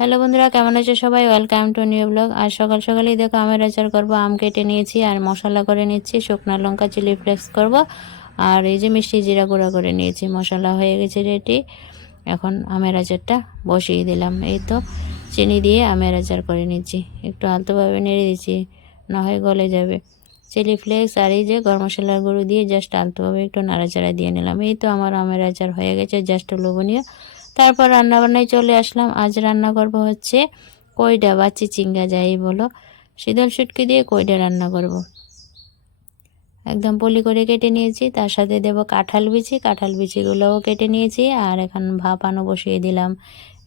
Hello বন্ধুরা, কেমন আছে সবাই? ওয়েলকাম টু নিউ ব্লগ আর সকাল সকালেই দেখো আমের আচার করব, আম কেটে নিয়েছি আর মশলা করে নিচ্ছি, শুকনো লঙ্কা চিলি ফ্লেক্স করব। আর এই যে মিষ্টি জিরা গুঁড়া করে নিয়েছি, মশলা হয়ে গেছে রেডি এখন আমের আচারটা বসিয়ে দিলাম, এই তো চিনি দিয়ে আমের আচার করে নিচ্ছি। একটু আলতোভাবে নেড়ে দিচ্ছি, না হয় গলে যাবে। চিলি ফ্লেক্স আর এই যে গরম মশলার গুঁড়ো দিয়ে জাস্ট আলতোভাবে একটু নাড়াচাড়া দিয়ে নিলাম। এই তো আমার আমের আচার হয়ে গেছে জাস্ট লোভনীয়। তারপর রান্নাবান্নায় চলে আসলাম। আজ রান্না করব হচ্ছে কইডা বা চিচিঙ্গা, যাই বলো। শীতল শুটকি দিয়ে কইডা রান্না করব। একদম পলি করে কেটে নিয়েছি। তার সাথে দেব কাঁঠাল বিচি। কাঁঠাল বিচিগুলোও কেটে নিয়েছি আর এখন ভাপানো বসিয়ে দিলাম।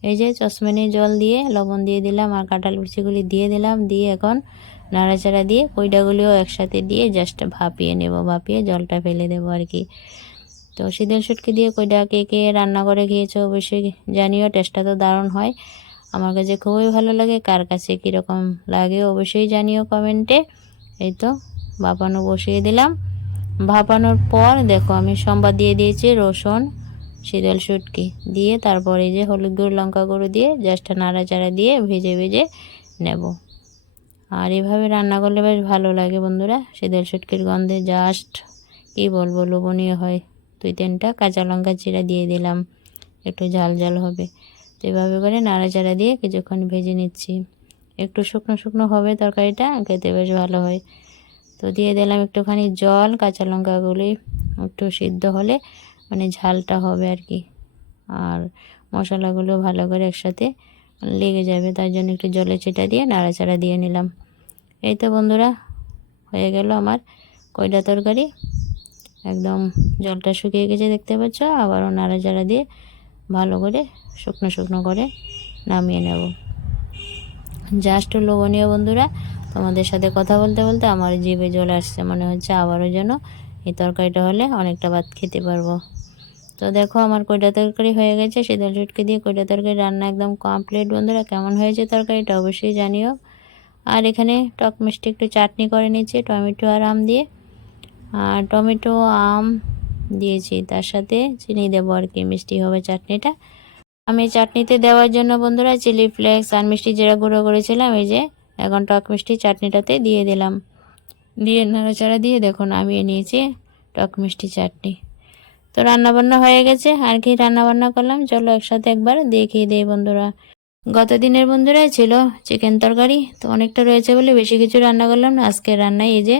এই যে চশমেনে জল দিয়ে লবণ দিয়ে দিলাম আর কাঁঠাল বিচিগুলি দিয়ে দিলাম। দিয়ে এখন নাড়াচাড়া দিয়ে কইডাগুলিও একসাথে দিয়ে জাস্ট ভাপিয়ে নেব। ভাপিয়ে জলটা ফেলে দেবো আর কি। তো শীতল শুটকি দিয়ে কইটা কে কে রান্না করে খেয়েছো অবশ্যই জানিও, টেস্টটা তো দারুণ হয়। আমার কাছে খুবই ভালো লাগে, কার কাছে কীরকম লাগে অবশ্যই জানিও কমেন্টে। এই তো, ভাপানো বসিয়ে দিলাম। ভাপানোর পর দেখো আমি সম্বাদ দিয়ে দিয়েছি রসুন, শীতল শুটকি দিয়ে, তারপরে যে হলুদ গুঁড়ো, লঙ্কা গুঁড়ো দিয়ে জাস্ট নাড়াচাড়া দিয়ে ভেজে ভেজে নেব। আর এভাবে রান্না করলে বেশ ভালো লাগে বন্ধুরা, শীতল শুটকির গন্ধে জাস্ট কী বলব, লোভনীয় হয়। দুই তিনটা কাঁচা লঙ্কা চিরা দিয়ে দিলাম। একটু ঝাল ঝাল হবে। তো এভাবে করে নাড়াচাড়া দিয়ে কিছুক্ষণ ভেজে নিচ্ছি। একটু শুকনো শুকনো হবে তরকারিটা, খেতে বেশ ভালো হয়। তো দিয়ে দিলাম একটুখানি জল, কাঁচা লঙ্কাগুলি একটু সিদ্ধ হলে মানে ঝালটা হবে আর কি। আর মশলাগুলো ভালো করে একসাথে লেগে যাবে, তার জন্য একটু জলে ছিটা দিয়ে নাড়াচাড়া দিয়ে নিলাম। এই তো বন্ধুরা, হয়ে গেল আমার কয়টা তরকারি। একদম জলটা শুকিয়ে গেছে, দেখতে পাচ্ছ? আবারও নাড়া নাড়াচাড়া দিয়ে ভালো করে শুকনো শুকনো করে নামিয়ে নেব। জাস্ট লোভনীয় বন্ধুরা, তোমাদের সাথে কথা বলতে বলতে আমার জিভে জল আসছে, মনে হচ্ছে আবারও যেন এই তরকারিটা হলে অনেকটা ভাত খেতে পারব। তো দেখো, আমার কয়টা তরকারি হয়ে গেছে শীতল চুটকি দিয়ে কয়টা তরকারি রান্না একদম কমপ্লিট বন্ধুরা, কেমন হয়েছে তরকারিটা অবশ্যই জানিও। আর এখানে টক মিষ্টি একটু চাটনি করে নিচ্ছি, টমেটো আর আম দিয়ে। টমেটো, আম দিয়েছি। তার সাথে চিনি দেবো আর কি। মিষ্টি হবে চাটনিটা। আমি চাটনিতে দেওয়ার জন্য বন্ধুরা চিলি ফ্লেক্স আর মিষ্টি যেটা গুঁড়ো করেছিলাম। এই যে এখন টক মিষ্টি চাটনিটাতে দিয়ে দিলাম। দিয়ে নাড়াচাড়া দিয়ে দেখুন, আমি নিয়েছি টক মিষ্টি চাটনি। তো রান্নাবান্না হয়ে গেছে। আর কি রান্নাবান্না করলাম? চলো একসাথে একবার দেখিয়ে দিই বন্ধুরা। গত দিনের বন্ধুরাই ছিল চিকেন তরকারি। তো অনেকটা রয়েছে বলে বেশি কিছু রান্না করলাম না। আজকে রান্নায় এই যে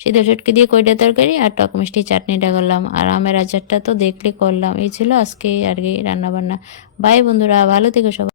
সিদ্ধ চটকে দিয়ে কইটা তরকারি আর টক মিষ্টি চাটনিটা করলাম। আর আমের আচারটা তো দেখলে করলাম। এই ছিল আজকে আর কি রান্নাবান্না। বাই বন্ধুরা, ভালো থেকো সবাই।